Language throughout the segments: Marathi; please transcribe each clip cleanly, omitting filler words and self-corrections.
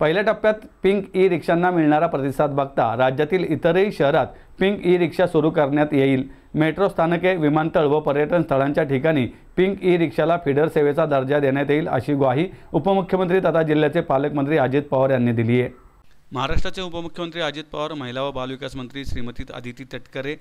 पहिल्या टप्प्यात पिंक ई रिक्षांना मिळणारा प्रतिसाद बघता राज्यातील इतरही शहरात पिंक ई रिक्षा सुरू करण्यात येईल। मेट्रो स्थानके, विमानतळ व पर्यटन स्थळांच्या ठिकाणी पिंक ई रिक्षाला फीडर सेवेचा दर्जा देण्यात येईल, अशी ग्वाही उपमुख्यमंत्री तथा जिल्ह्याचे पालकमंत्री अजित पवार यांनी दिली आहे। महाराष्ट्राचे उपमुख्यमंत्री अजित पवार, महिला व बालविकास मंत्री श्रीमती अदिती तटकरे,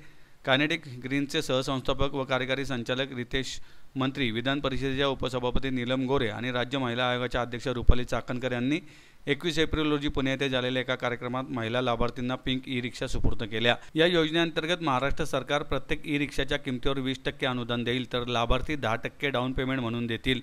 कायनेटिक ग्रीनचे सहसंस्थापक व कार्यकारी संचालक रितेश मंत्री, विधान परिषदेच्या उपसभापती नीलम गोरे आणि राज्य महिला आयोगाच्या अध्यक्ष रुपाली चाकणकर यांनी 21 एप्रिल रोजी पुणे येथे झालेल्या एका कार्यक्रमात महिला लाभार्थींना पिंक ई रिक्षा सुपूर्द केल्या। या योजनेअंतर्गत महाराष्ट्र सरकार प्रत्येक ई रिक्षाच्या किमतीवर 20% अनुदान देईल, तर लाभार्थी 10% डाऊन पेमेंट म्हणून देतील।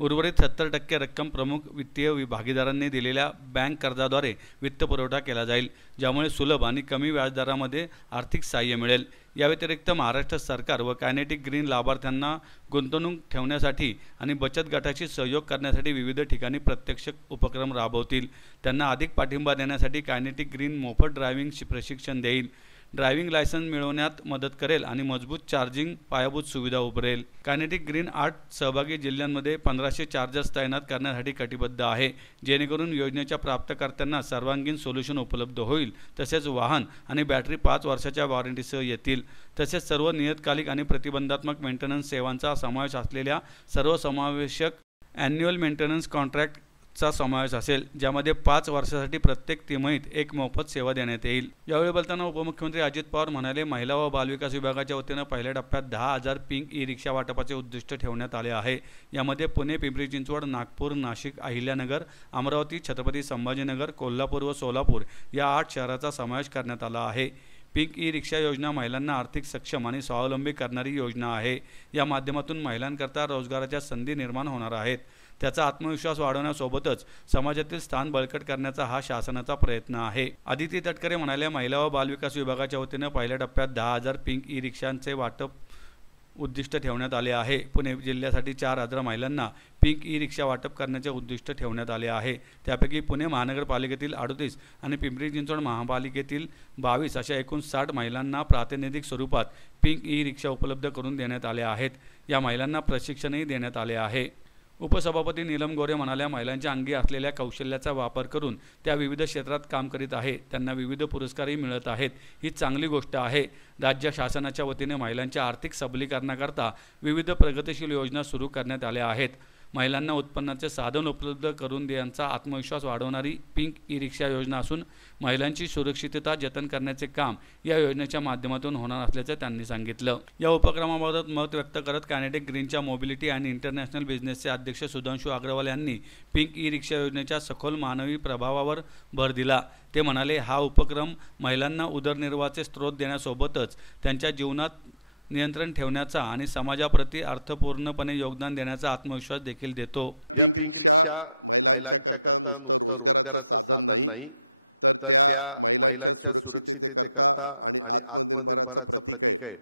उर्वरित 70% रक्कम प्रमुख वित्तीय भागीदारांनी दिलेल्या बँक कर्जाद्वारे वित्तपुरवठा केला जाईल, ज्यामुळे सुलभ आणि कमी व्याजदरामध्ये आर्थिक सहाय्य मिळेल। या व्यतिरिक्त महाराष्ट्र सरकार व कायनेटिक ग्रीन लाभार्थ्यांना गुंतवणूक ठेवण्यासाठी आणि बचत गटाशी सहयोग करण्यासाठी विविध ठिकाणी प्रत्यक्ष उपक्रम राबवतील। त्यांना अधिक पाठिंबा देण्यासाठी कायनेटिक ग्रीन मोफत ड्रायव्हिंग प्रशिक्षण देईल, ड्रायव्हिंग लायसन्स मिळवण्यात मदत करेल आणि मजबूत चार्जिंग पायाभूत सुविधा उभारेल। कायनेटिक ग्रीन 8 सहभागी जिल्ह्यांमध्ये 1500 चार्जर्स तैनात करण्यासाठी कटिबद्ध आहे, जेणेकरून योजनेच्या प्राप्तकर्त्यांना सर्वांगीण सोल्यूशन उपलब्ध होईल। तसेच वाहन आणि बॅटरी 5 वर्षाच्या वॉरंटीसह येतील। तसेच सर्व नियतकालिक आणि प्रतिबंधात्मक मेंटेनन्स सेवांचा समावेश असलेल्या सर्वसमावेशक ॲन्युअल मेंटेनन्स कॉन्ट्रॅक्ट चा समावेश असेल, ज्यामध्ये 5 वर्षासाठी प्रत्येक तिमाहीत एक मोफत सेवा देण्यात येईल। यावेळी बोलताना उपमुख्यमंत्री अजित पवार म्हणाले, महिला व बालविकास विभागाच्या वतीने पहिल्या टप्प्यात 10,000 पिंक ई रिक्षा वाटपाचे उद्दिष्ट ठेवण्यात आले आहे। यामध्ये पुणे, पिंपरी चिंचवड, नागपूर, नाशिक, अहिल्यानगर, अमरावती, छत्रपती संभाजीनगर, कोल्हापूर व सोलापूर या 8 शहराचा समावेश करण्यात आला आहे। पिंक ई रिक्षा योजना महिलांना आर्थिक सक्षम आणि स्वावलंबी करणारी योजना आहे। या माध्यमातून महिलांकरता रोजगाराच्या संधी निर्माण होणार आहेत। त्याचा आत्मविश्वास वाढवण्यासोबतच समाजातील स्थान बळकट करण्याचा हा शासनाचा प्रयत्न आहे। अदिती तटकरे म्हणाले, महिला व बालविकास विभागाच्या वतीने पहिल्या टप्प्यात 10,000 पिंक ई रिक्षांचे वाटप उद्दिष्ट ठेवण्यात आले आहे। पुणे जिल्ह्यासाठी 4,000 महिलांना पिंक ई रिक्षा वाटप करण्याचे उद्दिष्ट ठेवण्यात आले आहे। त्यापैकी पुणे महानगरपालिकेतील 38 आणि पिंपरी चिंचवड महापालिकेतील 22 अशा एकूण 60 महिलांना प्रातिनिधिक स्वरूपात पिंक ई रिक्षा उपलब्ध करून देण्यात आले आहेत। या महिलांना प्रशिक्षणही देण्यात आले आहे। उपसभापती नीलम गोरे म्हणाल्या, महिलांच्या अंगी असलेल्या कौशल्याचा वापर करून त्या विविध क्षेत्रात काम करीत आहे। त्यांना विविध पुरस्कारही मिळत आहेत, ही चांगली गोष्ट आहे। राज्य शासनाच्या वतीने महिलांच्या आर्थिक सबलीकरणाकरता विविध प्रगतिशील योजना सुरू करण्यात आल्या आहेत। महिलांना उत्पन्नाचे साधन उपलब्ध करून त्यांचा आत्मविश्वास वाढवणारी पिंक ई रिक्षा योजना असून महिलांची सुरक्षितता जतन करण्याचे काम या योजनेच्या माध्यमातून होणार असल्याचे त्यांनी सांगितलं। या उपक्रमाबाबत मत व्यक्त करत कायनेटिक ग्रीनच्या मोबिलिटी आणि इंटरनॅशनल बिझनेसचे अध्यक्ष सुधांशु अग्रवाल यांनी पिंक ई रिक्षा योजनेच्या सखोल मानवी प्रभावावर भर दिला। ते म्हणाले, हा उपक्रम महिलांना उदरनिर्वाहाचे स्रोत देण्यासोबतच त्यांच्या जीवनात नियंत्रण ठेवण्याचा आणि समाजाप्रती अर्थपूर्णपणे योगदान देण्याचा आत्मविश्वास देखील देतो। पिंक रिक्षा महिलांच्या करता नुसतं रोजगाराचं साधन नाही, तर त्या महिलांच्या सुरक्षिततेकरता आणि आत्मनिर्भराचं प्रतीक आहे।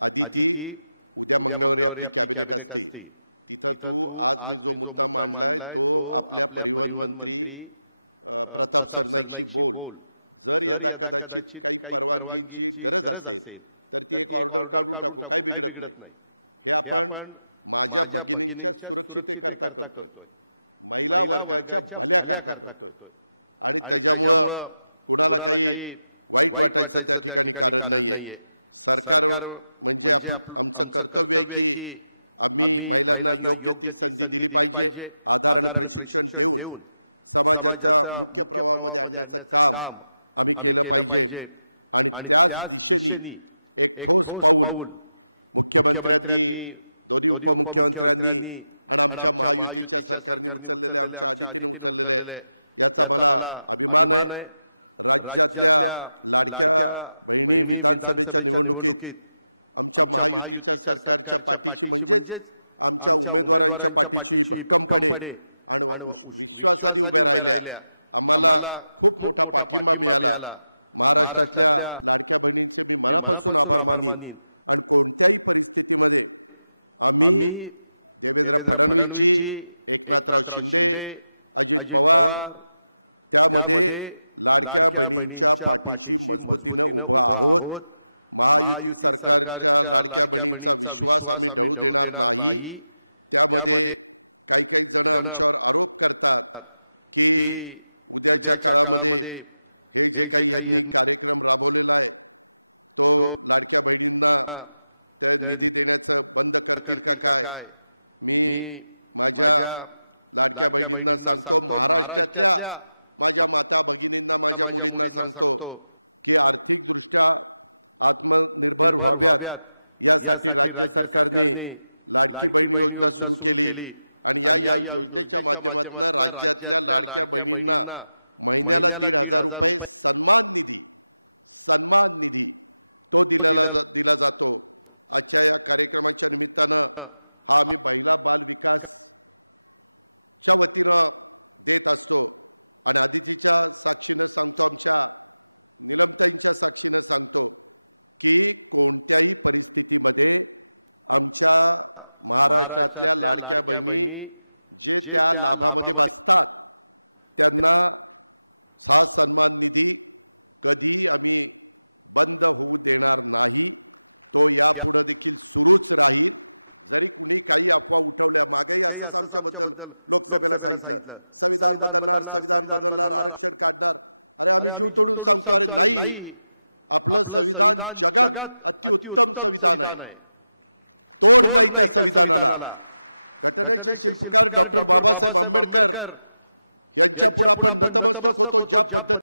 अदिती, उद्या मंगळवारी आपली कॅबिनेट असते, तिथं तू आज मी जो मुद्दा मांडलाय तो आपल्या परिवहन मंत्री प्रताप सरनाईकशी बोल। जर यदा कदाचित काही परवानगीची गरज असेल तर ती एक ऑर्डर काढून टाकू, काही बिघडत नाही। हे आपण माझ्या भगिनींच्या सुरक्षितेकरता करतोय, महिला वर्गाच्या भल्याकरता करतोय आणि त्याच्यामुळं कुणाला काही वाईट वाटायचं त्या ठिकाणी कारण नाहीये। सरकार म्हणजे आमचं कर्तव्य आहे की आम्ही महिलांना योग्य ती संधी दिली पाहिजे, आधार आणि प्रशिक्षण देऊन समाजाच्या मुख्य प्रवाहामध्ये आणण्याचं काम आम्ही केलं पाहिजे आणि त्याच दिशेने एक ठोस पाऊल मुख्यमंत्र्यांनी, दोन्ही उपमुख्यमंत्र्यांनी आणि आमच्या महायुतीच्या सरकारने उचललेले, आमच्या अदितीने उचललेले, याचा मला अभिमान आहे। राज्यातल्या लाडक्या बहिणी विधानसभेच्या निवडणुकीत आमच्या महायुतीच्या सरकारच्या पाठीशी म्हणजेच आमच्या उमेदवारांच्या पाठीशी भक्कमपणे आणि विश्वासाने उभे राहिल्या। आम्हाला खूप मोठा पाठिंबा मिळाला। महाराष्ट्रातल्या लाडक्या बहिणींचे मी मनापासून आभार मानीन आणि कोणत्याही परिस्थितीमध्ये आम्ही देवेंद्र फडणवीसजी, एकनाथराव शिंदे, अजित पवार त्यामध्ये लाडक्या बहिणींच्या पाठीशी मजबूतीने उभा आहोत। महायुती सरकारच्या लाडक्या बहिणींचा विश्वास आम्ही ढळू देणार नाही। त्यामध्ये काही जण आमच्यावर आरोप करतात की उद्याच्या काळामध्ये हे जे काही यांनी कार्यक्रम राबवलेला आहे तो लाडक्या बहिणींना त्या निधी देण्याचं बंद करतील का काय? मी माझ्या लाडक्या बहिणींना सांगतो, महाराष्ट्रातल्या माझ्या माता भगिनींना, माझ्या मुलींना सांगतो की आर्थिकदृष्ट्या आत्मनिर्भर व्हाव्यात यासाठी राज्य सरकारने लाडकी बहीण योजना सुरू केली आणि या योजनेच्या माध्यमातून राज्यातल्या लाडक्या बहिणींना महिन्याला 1,500 रुपये सन्मान निधी तो दिला जातो। आजच्या या कार्यक्रमाच्या निमित्तानं हा आम्ही महिला बाल विकासच्या वतीनं देत असतो आणि आदितीच्या साक्षीनं सांगतो, आमच्या निलमताईंच्या साक्षीनं सांगतो की कोणत्याही परिस्थितीमध्ये आमच्या महाराष्ट्रातल्या लाडक्या बहिणी जे त्या लाभामध्ये बसतात त्यांना हा सन्मान निधी कधी आम्ही बंद होऊ देणार नाही। तो यापुढे देखील सुरूच राहील। जरी कुणी काही अफवा उठवल्या, मागेही असंच आमच्याबद्दल लोकसभेला सांगितलं, संविधान बदलणार, आरक्षण काढणार। अरे आम्ही जीव तोडून सांगतो, अरे नाही, आपलं संविधान जगात अतिउत्तम संविधान आहे, तोड नाही त्या संविधानाला। घटनेचे शिल्पकार डॉक्टर बाबासाहेब आंबेडकर यांच्या पुढे आपण नतमस्तक होतो। ज्या पद्धतीने